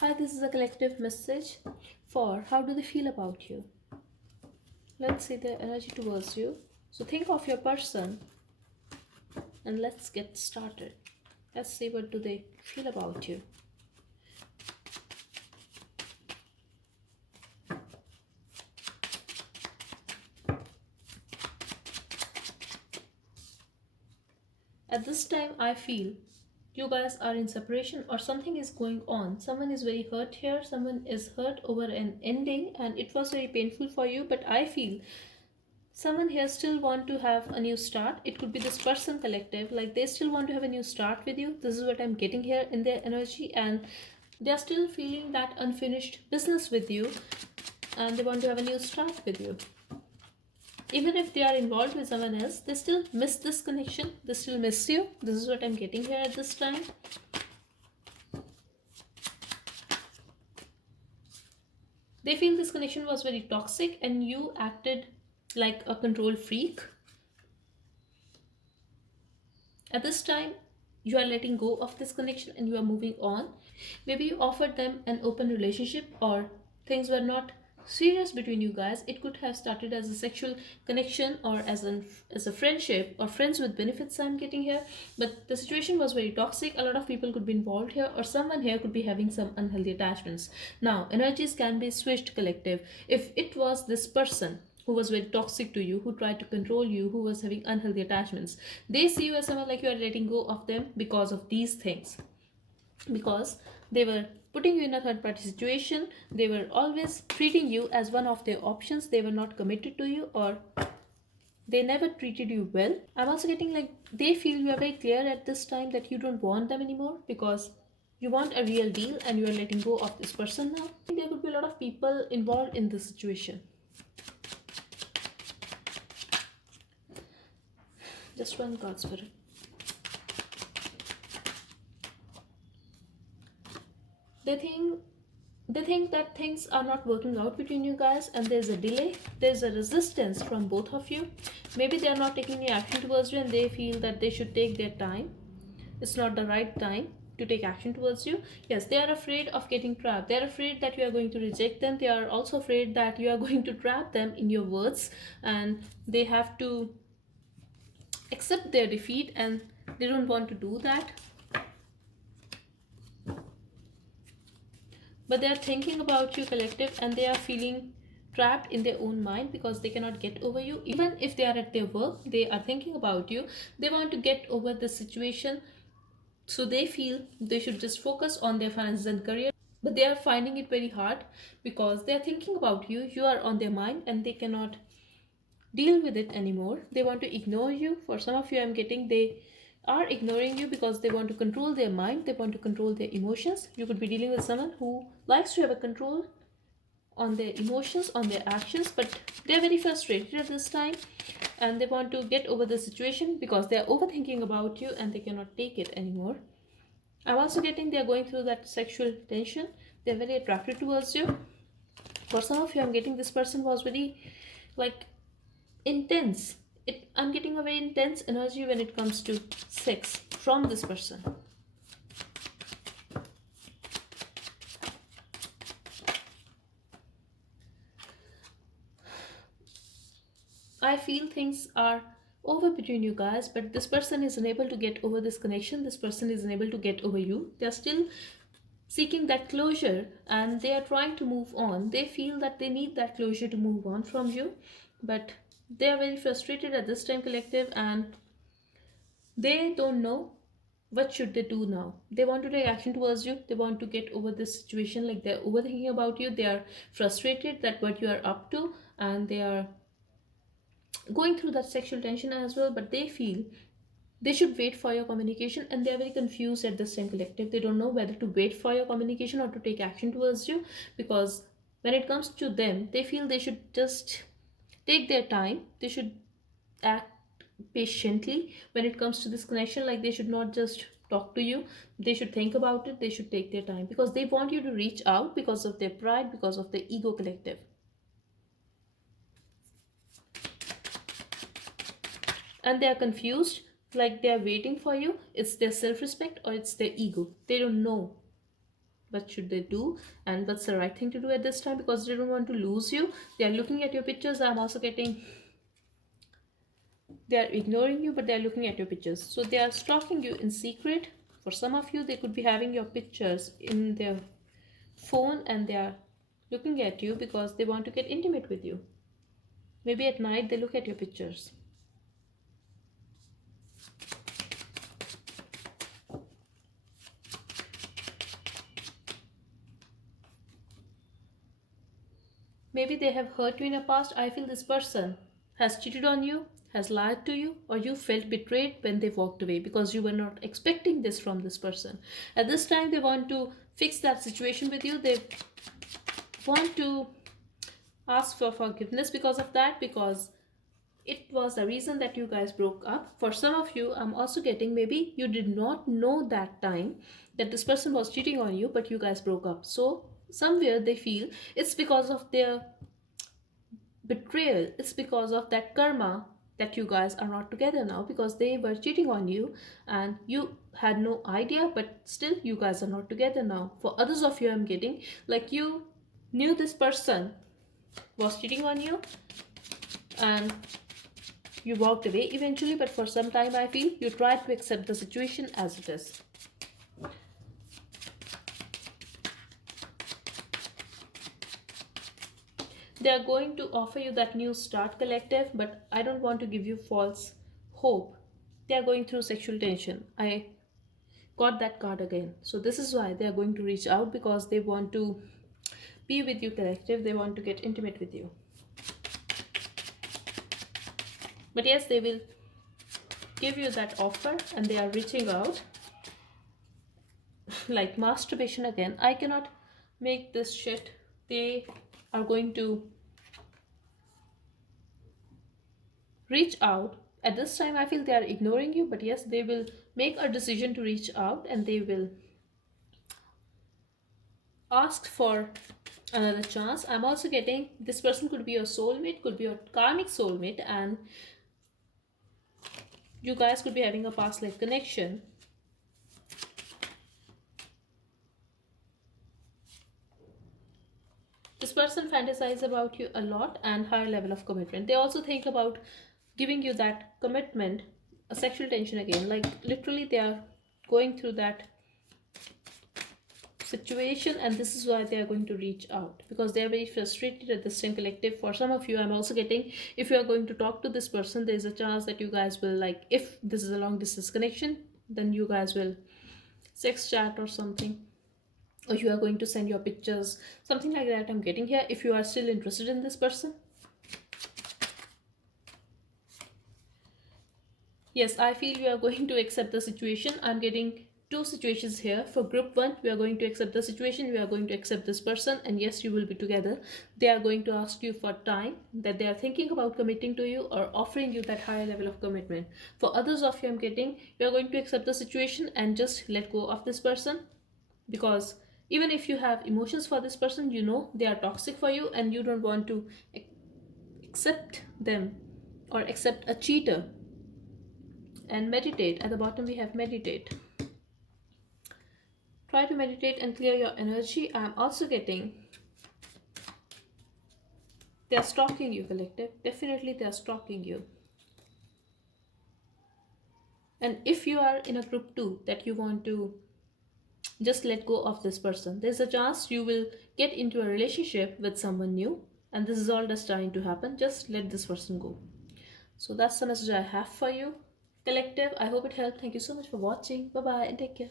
Hi, this is a collective message for how do they feel about you. Let's see the energy towards you. So think of your person and let's get started. Let's see what do they feel about you. At this time, I feel you guys are in separation or something is going on. Someone is very hurt here. Someone is hurt over an ending and it was very painful for you. But I feel someone here still want to have a new start. It could be this person collective, like they still want to have a new start with you. This is what I'm getting here in their energy, and they're still feeling that unfinished business with you and they want to have a new start with you. Even if they are involved with someone else, they still miss this connection. They still miss you. This is what I'm getting here at this time. They feel this connection was very toxic and you acted like a control freak. At this time, you are letting go of this connection and you are moving on. Maybe you offered them an open relationship or things were not serious between you guys. It could have started as a sexual connection or as a friendship or friends with benefits I'm getting here. But the situation was very toxic. A lot of people could be involved here or someone here could be having some unhealthy attachments. Now, energies can be switched collective. If it was this person who was very toxic to you, who tried to control you, who was having unhealthy attachments, they see you as someone like you are letting go of them because of these things. Because they were putting you in a third party situation, they were always treating you as one of their options, they were not committed to you, or they never treated you well. I'm also getting like they feel you are very clear at this time that you don't want them anymore because you want a real deal and you are letting go of this person now. There could be a lot of people involved in this situation. Just one card, spirit. They think that things are not working out between you guys and there's a delay, there's a resistance from both of you. Maybe they are not taking any action towards you and they feel that they should take their time. It's not the right time to take action towards you. Yes, they are afraid of getting trapped. They are afraid that you are going to reject them. They are also afraid that you are going to trap them in your words and they have to accept their defeat and they don't want to do that. But they are thinking about you collective and they are feeling trapped in their own mind because they cannot get over you. Even if they are at their work, they are thinking about you. They want to get over the situation, so they feel they should just focus on their finances and career, but they are finding it very hard because they are thinking about you. You are on their mind and they cannot deal with it anymore. They want to ignore you. For some of you, I'm getting they are ignoring you because they want to control their mind, they want to control their emotions. You could be dealing with someone who likes to have a control on their emotions, on their actions, but they're very frustrated at this time and they want to get over the situation because they're overthinking about you and they cannot take it anymore. I'm also getting they're going through that sexual tension. They're very attracted towards you. For some of you, I'm getting this person was very like intense. I'm getting a very intense energy when it comes to sex from this person. I feel things are over between you guys, but this person is unable to get over this connection. This person is unable to get over you. They're still seeking that closure and they are trying to move on. They feel that they need that closure to move on from you, but they are very frustrated at this time collective and they don't know what should they do now. They want to take action towards you. They want to get over this situation, like they're overthinking about you. They are frustrated that what you are up to and they are going through that sexual tension as well, but they feel they should wait for your communication and they are very confused at this time collective. They don't know whether to wait for your communication or to take action towards you, because when it comes to them, they feel they should just take their time. They should act patiently when it comes to this connection. Like they should not just talk to you, they should think about it. They should take their time because they want you to reach out because of their pride, because of their ego collective. And they are confused, like they are waiting for you. It's their self-respect or it's their ego. They don't know what should they do and what's the right thing to do at this time, because they don't want to lose you. They are looking at your pictures. I'm also getting they are ignoring you, but they are looking at your pictures. So they are stalking you in secret. For some of you, they could be having your pictures in their phone and they are looking at you because they want to get intimate with you. Maybe at night they look at your pictures. Maybe they have hurt you in the past. I feel this person has cheated on you, has lied to you, or you felt betrayed when they walked away because you were not expecting this from this person. At this time, they want to fix that situation with you. They want to ask for forgiveness because of that, because it was the reason that you guys broke up. For some of you, I'm also getting maybe you did not know that time that this person was cheating on you, but you guys broke up. So somewhere they feel it's because of their betrayal, it's because of that karma that you guys are not together now, because they were cheating on you and you had no idea, but still you guys are not together now. For others of you, I'm getting like you knew this person was cheating on you and you walked away eventually, but for some time I feel you tried to accept the situation as it is. They are going to offer you that new start, collective, but I don't want to give you false hope. They are going through sexual tension. I got that card again. So this is why they are going to reach out, because they want to be with you, collective. They want to get intimate with you. But yes, they will give you that offer and they are reaching out. Like masturbation again. I cannot make this shit. They are going to reach out. At this time, I feel they are ignoring you, but yes, they will make a decision to reach out and they will ask for another chance. I'm also getting this person could be your soulmate, could be your karmic soulmate, and you guys could be having a past life connection. This person fantasizes about you a lot and higher level of commitment. They also think about giving you that commitment, a sexual tension again. Like literally, they are going through that situation and this is why they are going to reach out, because they are very frustrated at this time, collective. For some of you, I'm also getting if you are going to talk to this person, there's a chance that you guys will, like, if this is a long distance connection, then you guys will sex chat or something, or you are going to send your pictures, something like that. I'm getting here if you are still interested in this person. Yes, I feel you are going to accept the situation. I'm getting two situations here. For group one, we are going to accept the situation, we are going to accept this person, and yes, you will be together. They are going to ask you for time, that they are thinking about committing to you or offering you that higher level of commitment. For others of you, I'm getting you are going to accept the situation and just let go of this person, because even if you have emotions for this person, you know they are toxic for you and you don't want to accept them or accept a cheater. And meditate. At the bottom we have meditate. Try to meditate and clear your energy. I'm also getting they are stalking you, collective. Definitely they are stalking you. And if you are in a group 2 that you want to just let go of this person, there's a chance you will get into a relationship with someone new, and this is all that's trying to happen. Just let this person go. So that's the message I have for you, collective. I hope it helped. Thank you so much for watching. Bye bye and take care.